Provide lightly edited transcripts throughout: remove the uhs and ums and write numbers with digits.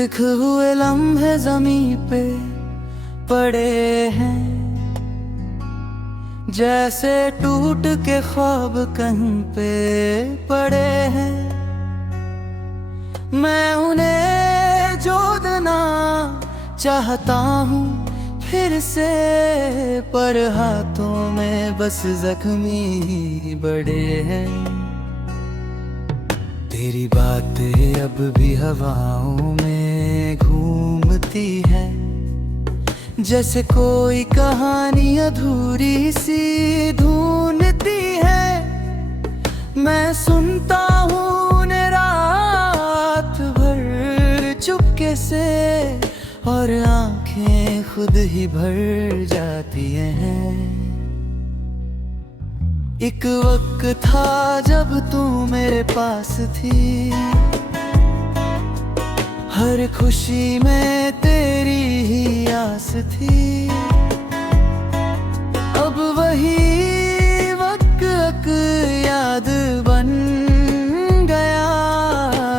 बिख हुए लम्हे ज़मीं पे पड़े हैं, जैसे टूट के ख्वाब कहीं पे पड़े हैं। मैं उन्हें जोड़ना चाहता हूँ फिर से, पर हाथों में बस जख्मी बड़े हैं। तेरी बातें अब भी हवाओं में घूमती है, जैसे कोई कहानी अधूरी सी ढूंढती है। मैं सुनता हूँ उन्हें रात भर चुपके से, और आंखें खुद ही भर जाती हैं। एक वक्त था जब तू मेरे पास थी, हर खुशी में तेरी ही आस थी। अब वही वक्त याद बन गया,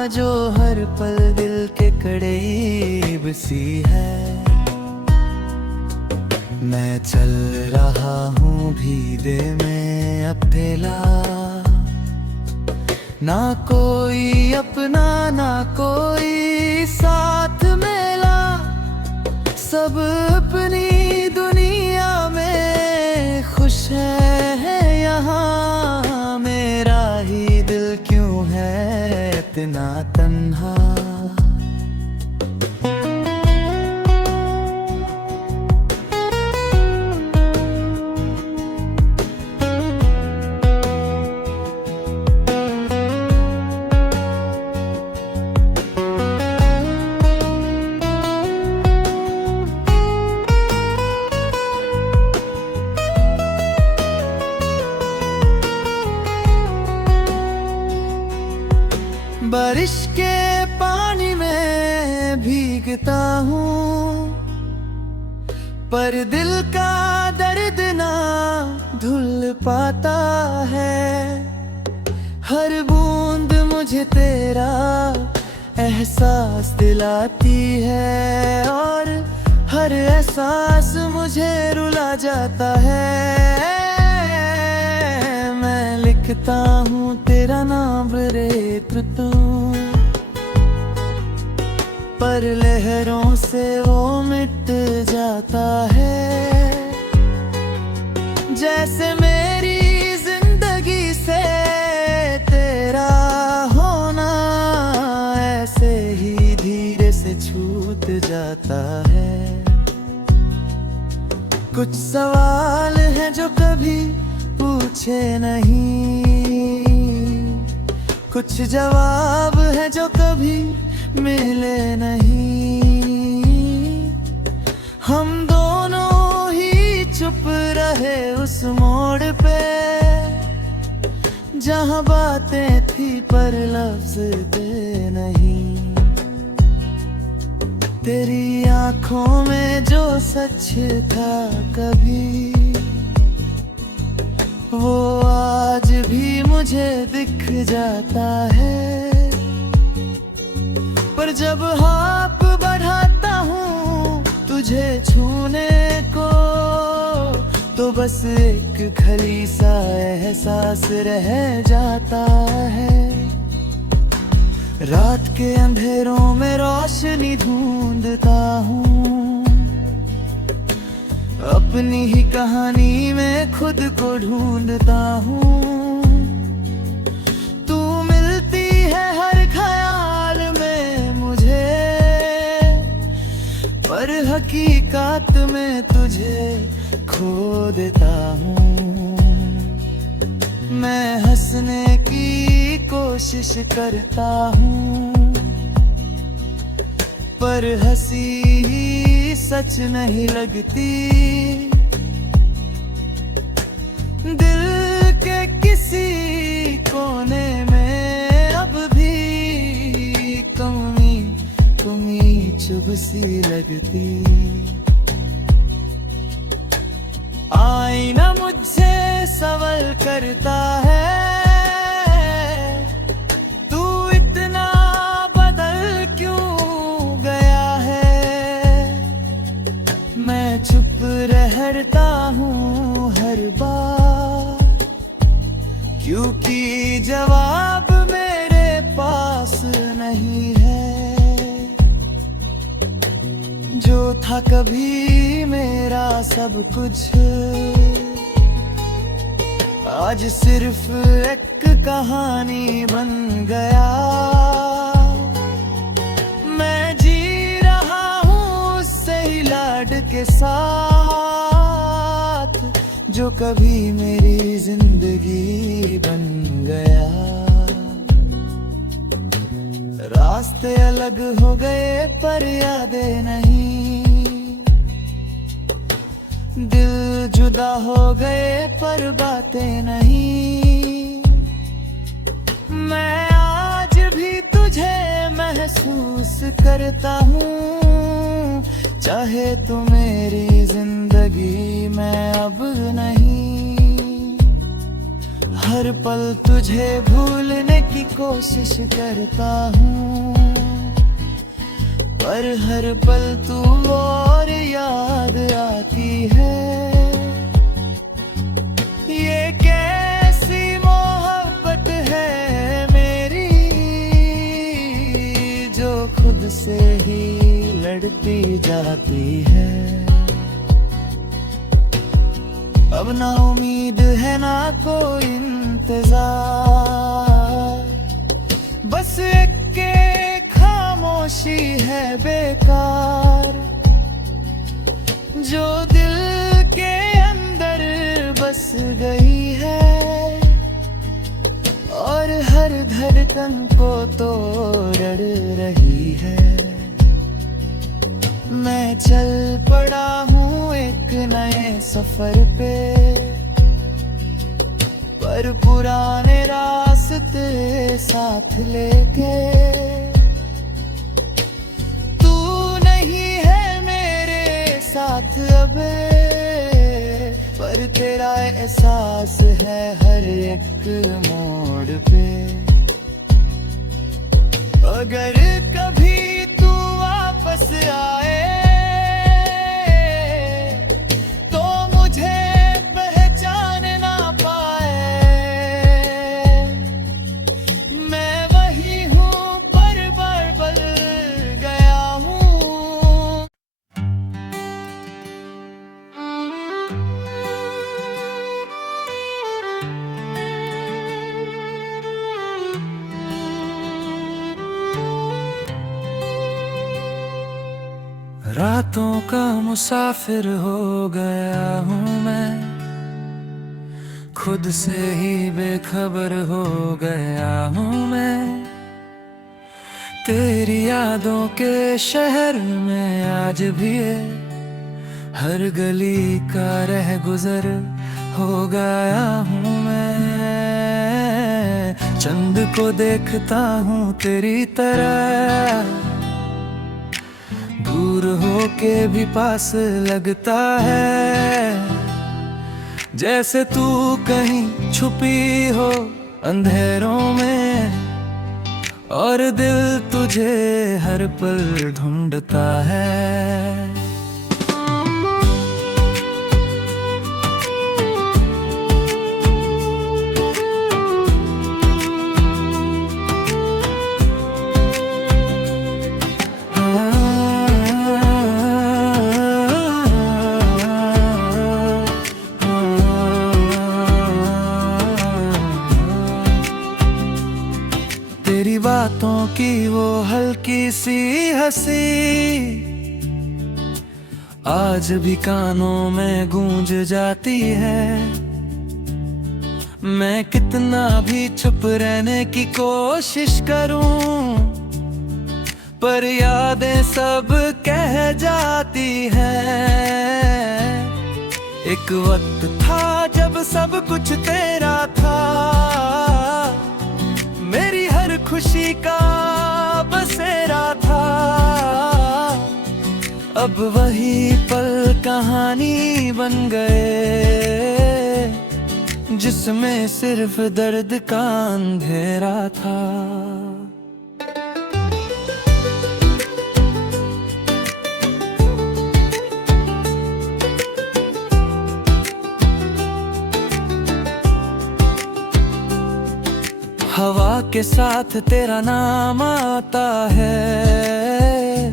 जो हर पल दिल के करीब सी है। मैं चल रहा हूँ भीगे में अकेला, ना कोई अपना ना कोई साथ मिला। सब अपनी दुनिया में खुश है यहाँ, मेरा ही दिल क्यों है इतना तन्हा। बारिश के पानी में भीगता हूँ, पर दिल का दर्द ना धुल पाता है। हर बूंद मुझे तेरा एहसास दिलाती है, और हर एहसास मुझे रुला जाता है। मैं लिखता हूँ तेरा नाम रेत तू, पर लहरों से वो मिट जाता है। जैसे मेरी जिंदगी से तेरा होना ऐसे ही धीरे से छूट जाता है। कुछ सवाल हैं जो कभी पूछे नहीं, कुछ जवाब है जो कभी मिले नहीं। हम दोनों ही चुप रहे उस मोड़ पे, जहाँ बातें थी पर लफ्ज थे नहीं। तेरी आंखों में जो सच था कभी, वो आज भी मुझे दिख जाता है। पर जब हाथ बढ़ाता हूँ तुझे छूने को, तो बस एक खली सा एहसास रह जाता है। रात के अंधेरों में रोशनी ढूंढता हूँ, अपनी ही कहानी में खुद को ढूंढता हूँ। तू मिलती है हर ख्याल में मुझे, पर हकीकत में तुझे खो देता हूँ। मैं हंसने की कोशिश करता हूँ, पर हंसी ही सच नहीं लगती। दिल के किसी कोने में अब भी कमी कमी चुभ सी लगती। आईना मुझसे सवाल करता है, तू इतना बदल क्यों गया। डरता हूँ हर बार, क्योंकि जवाब मेरे पास नहीं है। जो था कभी मेरा सब कुछ, आज सिर्फ एक कहानी बन गया। मैं जी रहा हूँ उससे ही लाड के साथ, जो कभी मेरी जिंदगी बन गया। रास्ते अलग हो गए पर यादें नहीं, दिल जुदा हो गए पर बातें नहीं। मैं आज भी तुझे महसूस करता हूँ, चाहे तू मेरी जिंदगी में अब नहीं। हर पल तुझे भूलने की कोशिश करता हूँ, पर हर पल तू और याद आती है। ये कैसी मोहब्बत है मेरी, जो खुद से ही लड़ती जाती है। अब ना उम्मीद है ना कोई इंतजार, बस एक खामोशी है बेकार, जो दिल के अंदर बस गई है और हर धड़कन को तोड़ रही है। मैं चल पड़ा हूँ एक नए सफर पे, पर पुराने रास्ते साथ लेके। तू नहीं है मेरे साथ अब, पर तेरा एहसास है हर एक मोड़ पे। अगर कभी तू वापस आए तो मुझे पहचान ना पाए। मैं वही हूँ पर बदल गया हूँ। रातों का मुसाफिर हो गया हूँ मैं, खुद से ही बेखबर हो गया हूँ मैं। तेरी यादों के शहर में आज भी है, हर गली का रह गुजर हो गया हूँ मैं। चंद को देखता हूँ तेरी तरह, दूर हो के भी पास लगता है। जैसे तू कहीं छुपी हो अंधेरों में, और दिल तुझे हर पल ढूंढता है। तेरी बातों की वो हल्की सी हंसी आज भी कानों में गूंज जाती है। मैं कितना भी चुप रहने की कोशिश करूं, पर यादें सब कह जाती हैं। एक वक्त था जब सब कुछ तेरा था, मेरी हर खुशी का बसेरा था। अब वही पल कहानी बन गए, जिसमें सिर्फ दर्द का अंधेरा था। के साथ तेरा नाम आता है,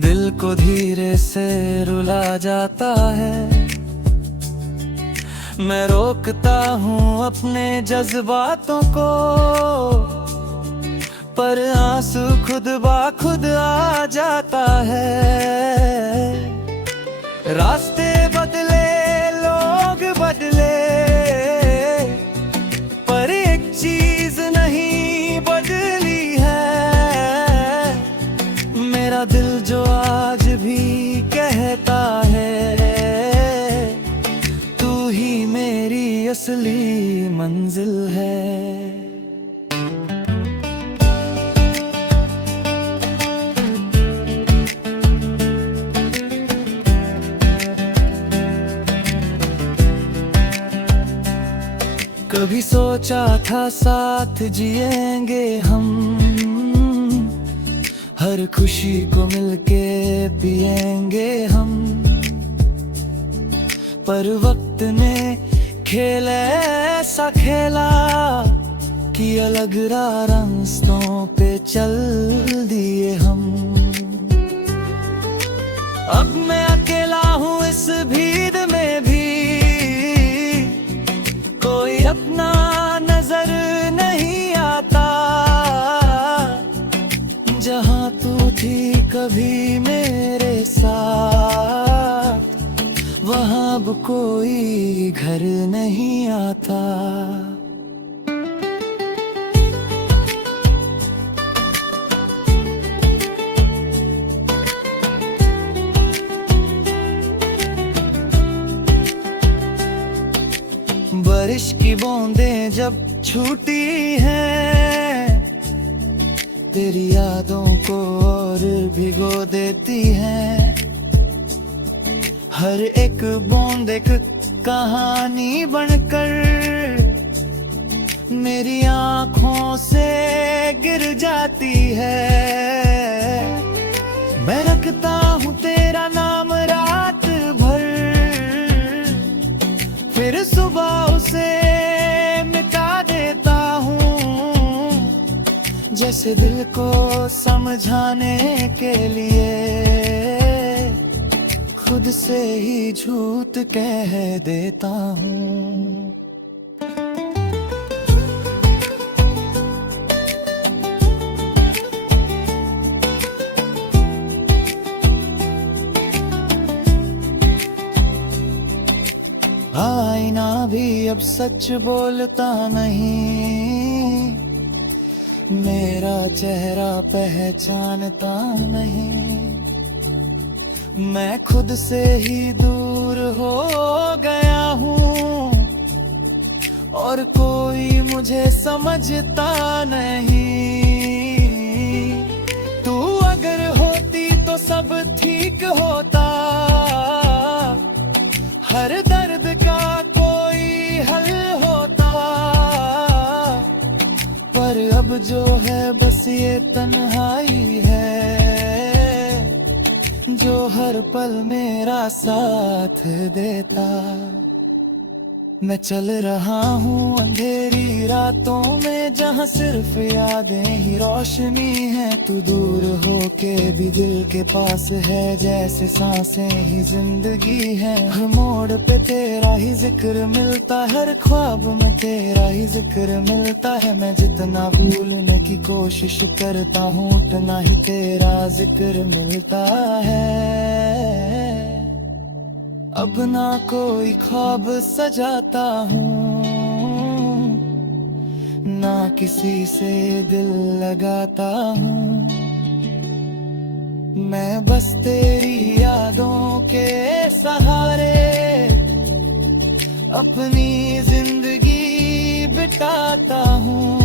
दिल को धीरे से रुला जाता है। मैं रोकता हूँ अपने जज्बातों को, पर आंसू खुद ब खुद आ जाता है। रास्ते बदले, लोग बदले, पर एक चीज नहीं बदली है। मेरा दिल जो आज भी कहता है, तू ही मेरी असली मंजिल है। कभी सोचा था साथ जिएंगे हम, हर खुशी को मिलके पिएंगे हम, पर वक्त ने खेल ऐसा खेला कि अलग रास्तों पे चल दिए हम। अब मैं अकेला हूँ इस भीड़ में भी, कोई अपना नजर नहीं आता। जहाँ तू थी कभी मेरे साथ, वहाँ अब कोई घर नहीं आता। बारिश की बूंदें जब छूटी हैं, तेरी यादों को और भिगो देती हैं। हर एक बूंद एक कहानी बनकर मेरी आँखों से गिर जाती है। मैं रखता हूँ तेरा नाम रात भर, फिर सुबह उसे मिटा देता हूँ। जैसे दिल को समझाने के लिए खुद से ही झूठ कह देता हूँ। आईना भी अब सच बोलता नहीं, मेरा चेहरा पहचानता नहीं। मैं खुद से ही दूर हो गया हूँ और कोई मुझे समझता नहीं। तू अगर होती तो सब ठीक होता, हर दर्द का कोई हल होता। पर अब जो है बस ये तन्हाई है, जो हर पल मेरा साथ देता। मैं चल रहा हूँ अंधेरी रातों में, जहाँ सिर्फ यादें ही रोशनी है। तू दूर होके भी दिल के पास है, जैसे सांसें ही जिंदगी है। हर मोड़ पे तेरा ही जिक्र मिलता, हर ख्वाब में तेरा ही जिक्र मिलता है। मैं जितना भूलने की कोशिश करता हूँ, उतना ही तेरा जिक्र मिलता है। अब ना कोई ख्वाब सजाता हूँ, ना किसी से दिल लगाता हूँ। मैं बस तेरी यादों के सहारे अपनी जिंदगी बिताता हूँ।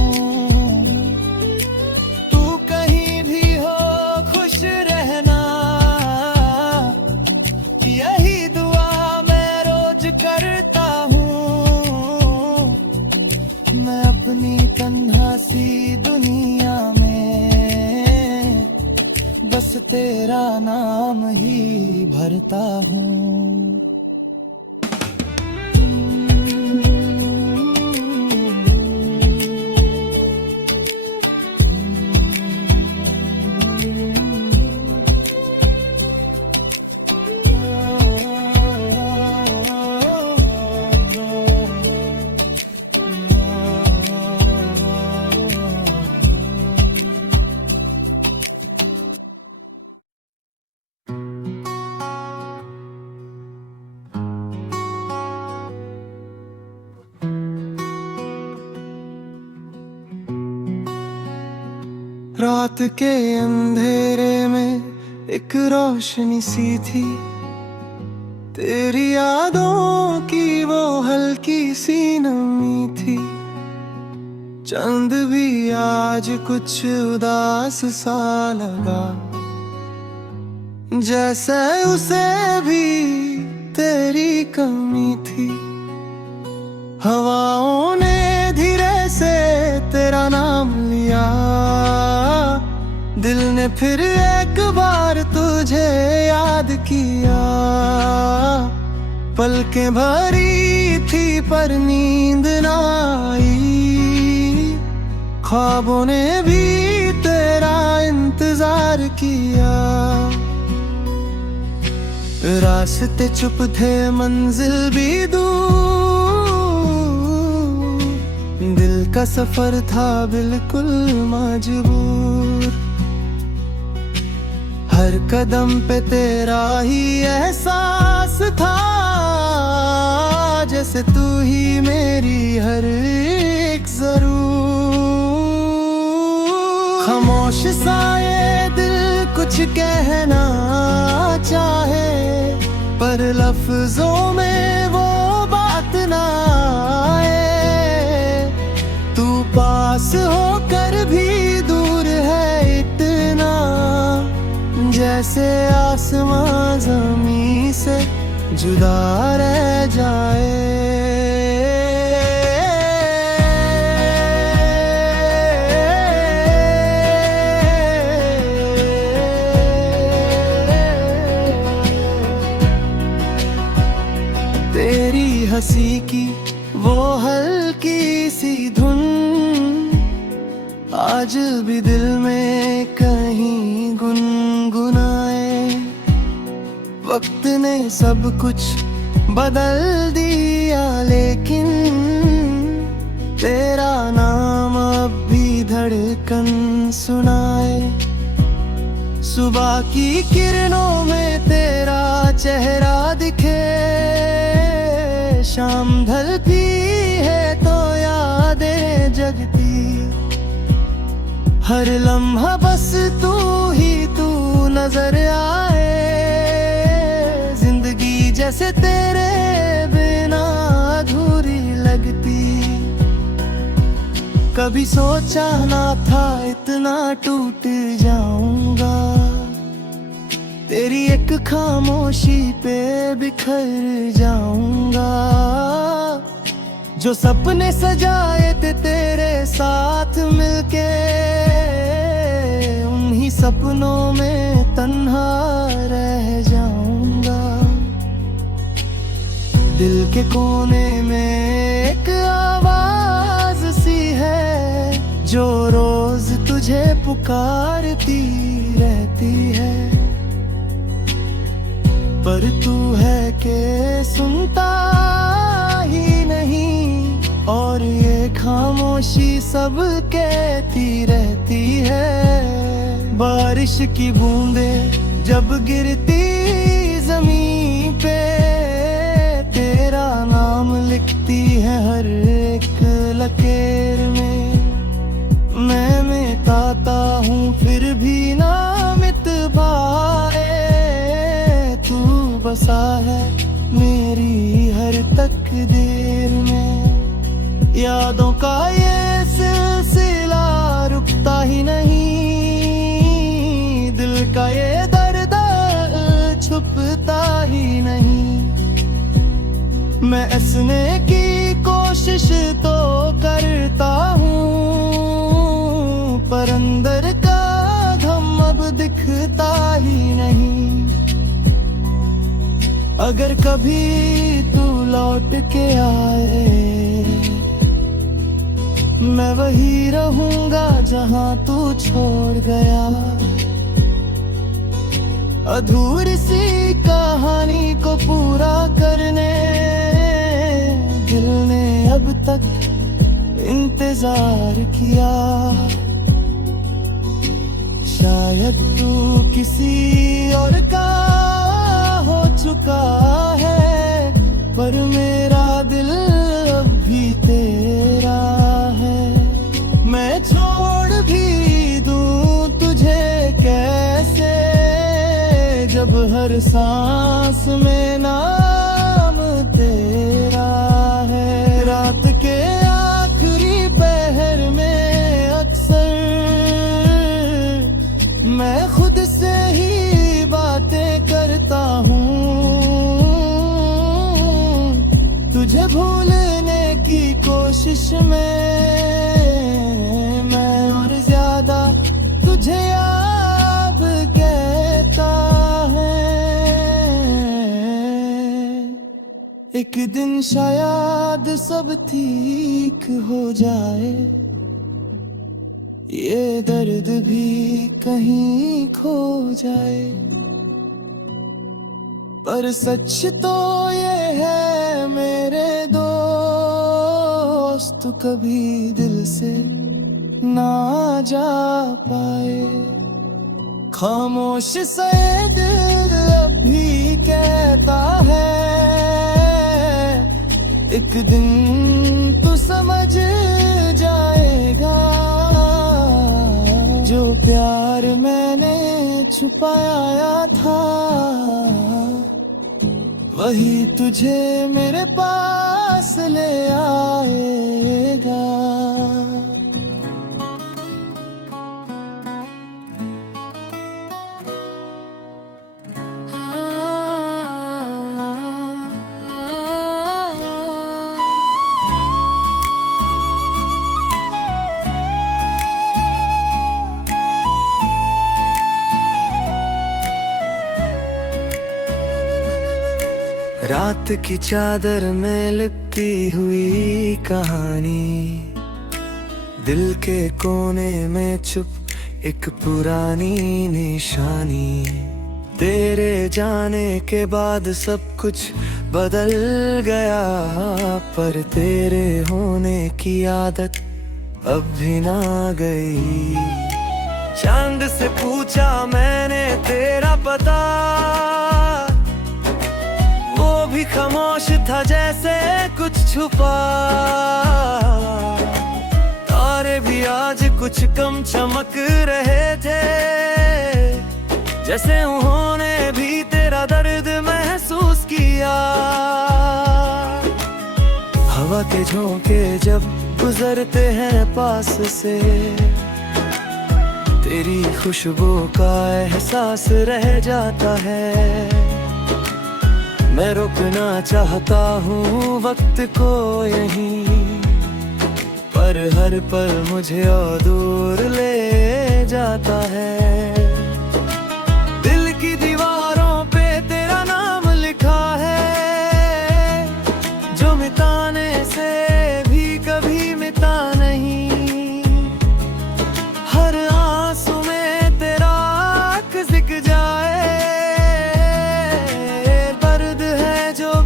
तू कहीं भी हो खुश रहना, यही दुआ मैं रोज करता हूँ। मैं अपनी तन्हा सी दुनिया में बस तेरा नाम ही भरता हूँ। रात के अंधेरे में एक रोशनी सी थी, तेरी यादों की वो हल्की सी नमी थी। चंद भी आज कुछ उदास सा लगा, जैसे उसे भी तेरी कमी थी। हवाओं ने धीरे से तेरा नाम लिया, दिल ने फिर एक बार तुझे याद किया। पलकें भरी थी पर नींद ना आई, ख्वाबों ने भी तेरा इंतजार किया। रास्ते चुप थे, मंजिल भी दूर, दिल का सफर था बिल्कुल मजबूर। हर कदम पे तेरा ही एहसास था, जैसे तू ही मेरी हर एक जरूर। खामोश सा ये दिल कुछ कहना चाहे, पर लफ्जों में वो बात ना आए। तू पास होकर भी दूर है इतना, जैसे आसमां ज़मीं से जुदा रह जाए। तेरी हंसी की वो हल्की सी धुन आज भी दिल में कहीं गुनगुनाए। वक्त ने सब कुछ बदल दिया, लेकिन तेरा नाम अब भी धड़कन सुनाए। सुबह की किरणों में तेरा चेहरा दिखे, शाम ढलती है तो यादें जगती। हर लम्हा बस तू ही तू नजर आए, जिंदगी जैसे तेरे बिना अधूरी लगती। कभी सोचा ना था इतना टूट जाऊंगा, तेरी एक खामोशी पे बिखर जाऊंगा। जो सपने सजाए थे तेरे साथ मिलके, उन्हीं सपनों में तन्हा रह जाऊंगा। दिल के कोने में एक आवाज सी है, जो रोज तुझे पुकारती रहती है। पर तू है के सुनता ही नहीं, और ये खामोशी सब कहती रहती है। बारिश की बूंदें जब गिरती जमीन पे, तेरा नाम लिखती है हर एक लकीर में। मैं मिटाता हूँ फिर भी ना मिट पाए, तू बसा है मेरी हर तकदीर में। यादों का ये सिलसिला रुकता ही नहीं, दिल का ये दर्द छुपता ही नहीं। मैं हंसने की कोशिश तो करता हूँ, पर अंदर का गम अब दिखता ही नहीं। अगर कभी तू लौट के आए, मैं वही रहूंगा जहां तू छोड़ गया। अधूरी सी कहानी को पूरा करने, दिल ने अब तक इंतजार किया। शायद तू किसी और का हो चुका है, पर मेरा दिल अब भी तेरा है। मैं छोड़ भी दूं हर सांस में नाम तेरा है। रात के आखिरी पहर में अक्सर मैं खुद से ही बातें करता हूँ, तुझे भूलने की कोशिश में मैं और ज्यादा तुझे याद कहता है। एक दिन शायद सब ठीक हो जाए, ये दर्द भी कहीं खो जाए, पर सच तो ये है मेरे दोस्त, कभी दिल से ना जा पाए। खामोश सा ये दिल अब भी कहता है, एक दिन तू समझ जाएगा, जो प्यार मैंने छुपाया था वही तुझे मेरे पास ले आएगा। रात की चादर में लिपटी हुई कहानी, दिल के कोने में छुप एक पुरानी निशानी। तेरे जाने के बाद सब कुछ बदल गया, पर तेरे होने की आदत अब भी ना गई। चांद से पूछा मैंने तेरा पता, भी खामोश था जैसे कुछ छुपा। तारे भी आज कुछ कम चमक रहे थे, जैसे उन्होंने भी तेरा दर्द महसूस किया। हवा के झोंके जब गुजरते हैं पास से, तेरी खुशबू का एहसास रह जाता है। मैं रुकना चाहता हूँ वक्त को यहीं, पर हर पल मुझे और दूर ले जाता है। दिल की दीवारों पे तेरा नाम लिखा है, जो मिटाने से भी कभी मिटा नहीं। हर आंसू में तेरा आँख सिक जाए,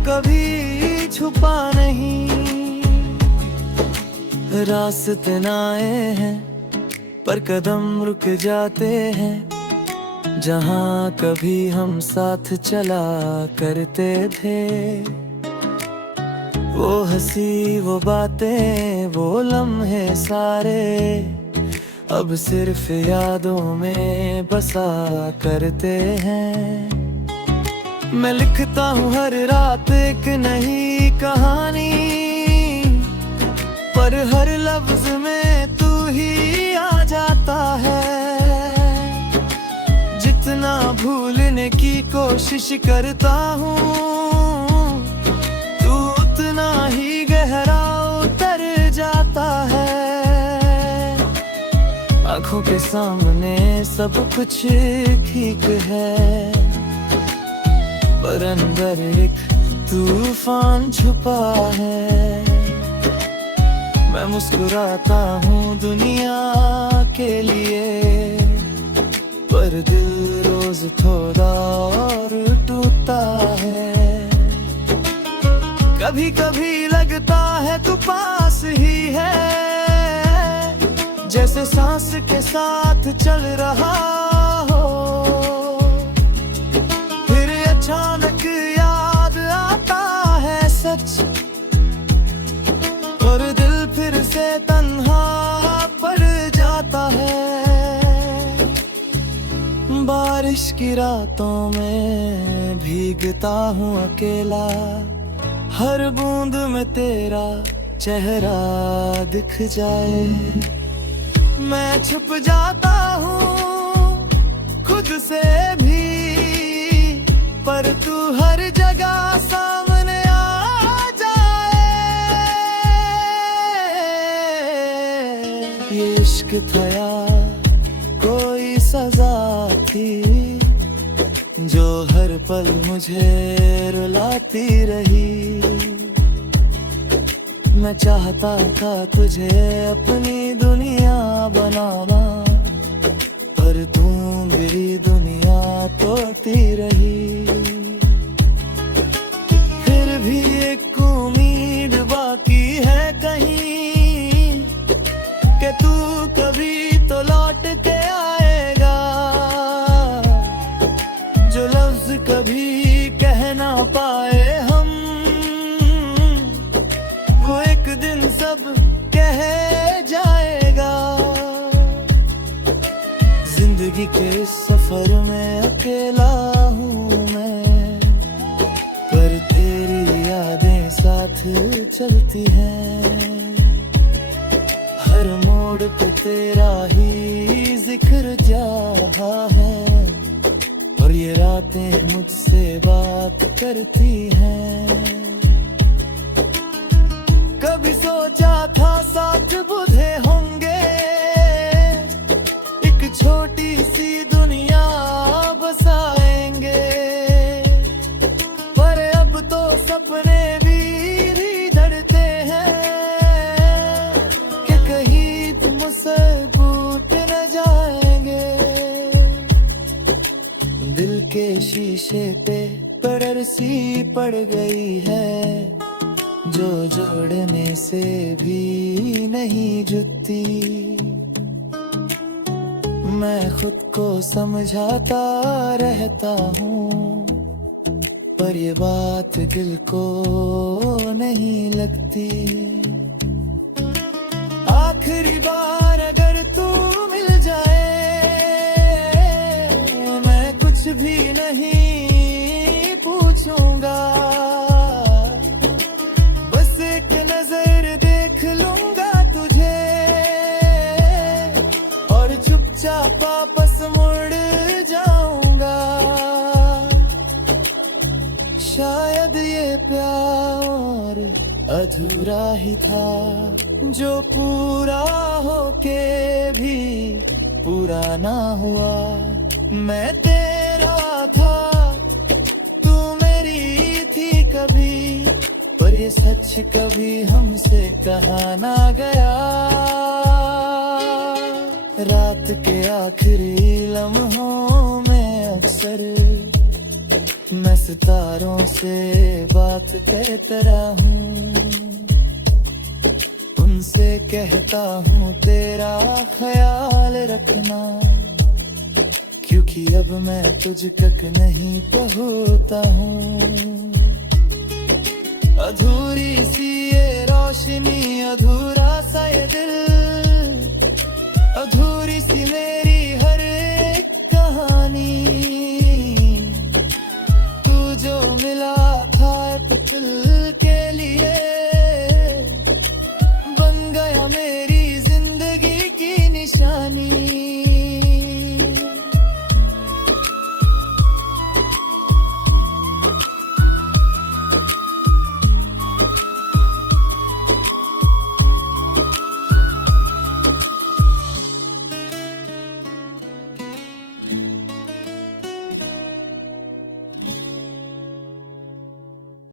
कभी छुपा नहीं। रास्ते नए हैं पर कदम रुक जाते हैं, जहाँ कभी हम साथ चला करते थे। वो हंसी वो बातें वो लम्हे सारे अब सिर्फ यादों में बसा करते हैं। मैं लिखता हूँ हर रात एक नई कहानी, पर हर लफ्ज में तू ही आ जाता है। जितना भूलने की कोशिश करता हूँ, तू उतना ही गहरा उतर जाता है। आँखों के सामने सब कुछ ठीक है, पर अंदर एक तूफान छुपा है। मैं मुस्कुराता हूँ दुनिया के लिए, पर दिल रोज थोड़ा और टूटता है। कभी कभी लगता है तू पास ही है, जैसे सांस के साथ चल रहा हो। अचानक याद आता है सच, और दिल फिर से तन्हा पड़ जाता है। बारिश की रातों में भीगता हूँ अकेला, हर बूंद में तेरा चेहरा दिख जाए। मैं छुप जाता हूँ खुद से भी, पर तू हर जगह सामने आ जाए। ये इश्क था या कोई सजा थी, जो हर पल मुझे रुलाती रही। मैं चाहता था तुझे अपनी दुनिया बनाना, पर तू मेरी दुनिया तोड़ती रही। फिर भी एक उम्मीद बाकी है कहीं, कि तू कभी तो लौट के आएगा। जो लफ्ज कभी कह ना पाए हम, वो एक दिन सब कह जाएगा। जिंदगी के इस सफर में अकेला हूँ मैं, पर तेरी यादें साथ चलती हैं। हर मोड़ पे तेरा ही जिक्र जा रहा है, और ये रातें मुझसे बात करती हैं। कभी सोचा था साथ बुझे होंगे, एक छोटी सी दुनिया बसाएंगे, पर अब तो सपने भी डरते हैं, कि कहीं तुम मुझसे टूट न जाएंगे। दिल के शीशे पे पड़र सी पड़ गई है, जो जोड़ने से भी नहीं जुटती। मैं खुद को समझाता रहता हूँ, पर ये बात दिल को नहीं लगती। आखिरी बार अगर तू मिल जाए, मैं कुछ भी नहीं पूछूंगा, बस एक नजर देख लूंगा तुझे, और चुपचाप वापस मुड़ जाऊंगा। शायद ये प्यार अधूरा ही था, जो पूरा होके भी पूरा ना हुआ। मैं तेरा था, तू मेरी थी कभी, पर ये सच कभी हमसे कहा ना गया। रात के आखिरी लम्हों में अक्सर मैं सितारों से बात करता हूँ, उनसे कहता हूँ तेरा ख्याल रखना, क्योंकि अब मैं तुझ तक नहीं पहुँचता हूँ। अधूरी सी ये रोशनी, अधूरा सा ये दिल, अधूरी सी मेरी हर एक कहानी। तू जो मिला था तो दिल के लिए,